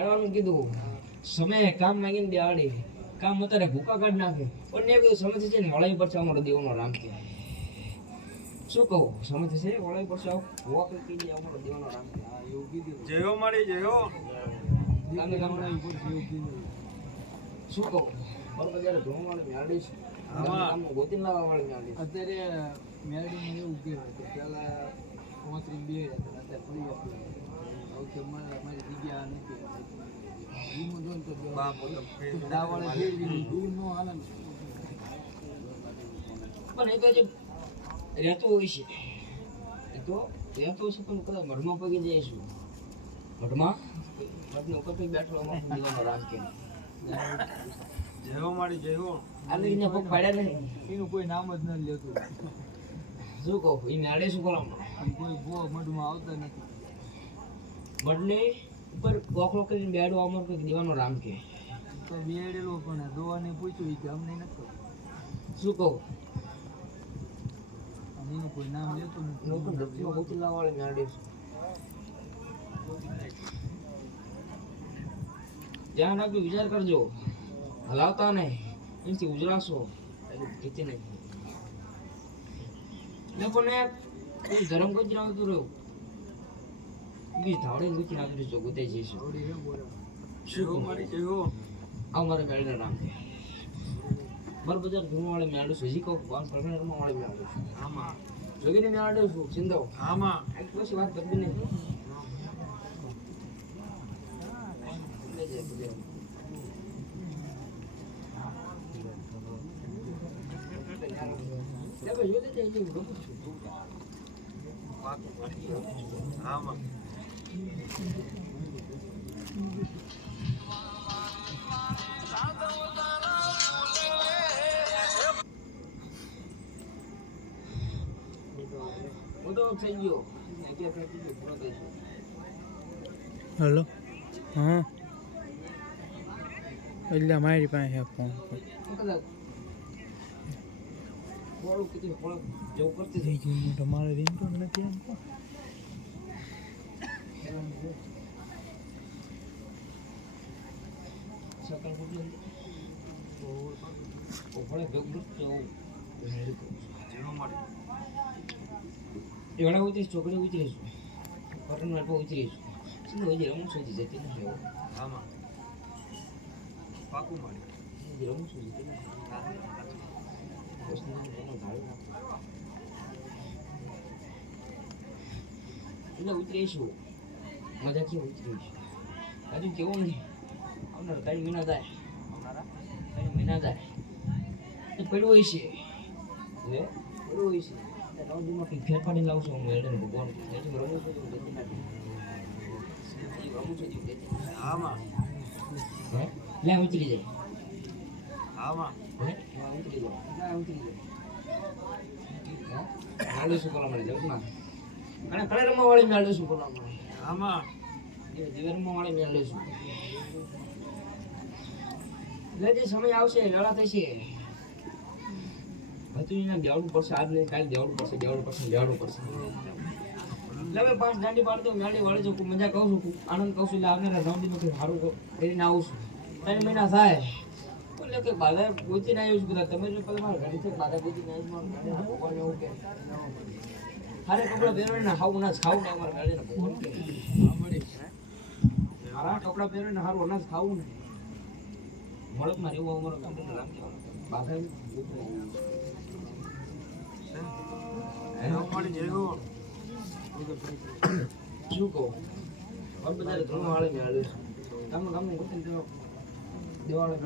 આડવાનું કીધું સમય કામ માંગીને બે આડે કામ અત્યારે ભૂકા કાઢ નાખે પણ ને કીધું સમય છે ને વળાઈ પડશે અમારો દેવાનો રામ કે શું કહું સમય છે વળાઈ પડશે ભૂવા કરી કીધી અમારો દેવાનો રામ કે આ એવું કીધું જયો મારી જયો કામે કામ શું કહું બરોબર જ્યારે ધોવા વાળે મેળવીશ કામ ગોતીને લાવવા વાળે મેળવીશ અત્યારે મેળવીને એવું કહેવાય કે પહેલા 35 બે અત્યારે ફરી મારી જગ્યા નથી વીમો જોઈને તો દાવાળા જેવી વીમો હાલે પણ એ તો જે રહેતો હોય છે એ તો રહેતો છે પણ કદાચ મઢમાં પગી જઈશું મઢની ઉપર પગ બેઠો અમારો દેવાનો રામ કે જયો મારી જયો આ લઈને પગ પાડ્યા નહીં એનું કોઈ નામ જ નથી લેતું શું કહું એ મેળે શું કરો કોઈ બહુ મઢમાં આવતા નથી મઢને ઉપર કોખલો કરીને બેડો અમારો કંઈક દેવાનો રામ કે તો બેડેલો પણ દોવાને પૂછ્યું કે અમને નથી શું કહું અને એનું કોઈ નામ લેતું નથી લોકો ધરતીમાં ગોતી લાવવા વાળે મેળે ધ્યાન રાખજો વિચાર કરજો હલાવતા નહીં એનાથી ઉજરાશો ખેતી નહીં લોકોને ધર્મ કોઈ આવતું રહ્યું બી ધાવડે ગુચી નાખી જો ગુતે જઈશું જયો મારી જયો આ મારે મેળે રામ મારા બજાર ઘૂમવા વાળે મેળું છું હજી કહું પરમેનરમાં વાળે મેળું છું આમાં જોગીને મેળે છું ચિંતો આમાં એક પછી વાત કરતી નહીં આમાં હું તો થઈ ગયો પૂરો થઈશું હેલો હા એટલે મારી પાસે ફોન કદાચ થોડું કીધું થોડું જેવું કરતી થઈ ગયું તમારે રિંગટોન નથી એમ સકલ કુટલું ઓફળે ભેગું જવું જયો મારી એવડા ઉતરીશ છોકરી ઉતરીશું પટન વાટવા ઉતરીશું શું હોય રમું સુધી જતી નથી આમાં પાકું મારી રમું સુધી જતી નથી એટલે ઉતરીશું મજા કેવું ઉતરીશું હજુ કેવું નહીં આવનાર 3 મહિના જાય આવનારા 3 મહિના જાય તો પડ્યું હોય છે પડ્યું હોય છે નવદીમાં કંઈક ફેર પાડીને લાવશું હું એડન ભગવાન હજુ રમું છું જતી નથી રમું છું જતી આમાં હે લે ઉતરી જાય આમાં હે ઉતરી જાય ઉતરી જાય મેળો શું કરવા મળે જગમાં અને કળે રમવા વાળી મેળો શું કરવા મળે આમાં એ જીવનમાં વાળી મેળો શું એટલે જે સમય આવશે લડા થશે હતું એને દેવડું પડશે આજ નહીં કાલે દેવડું પડશે એટલે હવે 5 દાંડી પાડ દો મેળી વાળી જો મજા કહું છું આનંદ કહું છું એટલે આવનારા રાઉન્ડીમાં કંઈક સારું કરીને આવું છું 3 મહિના થાય એટલે કે બાધા ગોતીને આવ્યું છું બધા તમે જો પેલા મારા ઘરે છે બાધા ગોતીને આવ્યું મારા ભગવાન એવું કે હારે કપડા પહેરવાને ખાવું ના ખાવું ને અમારા ગાડીને ભગવાન કે હારા કપડા પહેરવાને હારું અનાજ ખાવું ને મળકમાં રહેવું અમારો કંપની રામ કહેવાનું બાધા જયો મારી જયો શું કહું બધા ઘણું વાળે મેળવ્યું તમે ગામમાં ગોતીને દેવાળે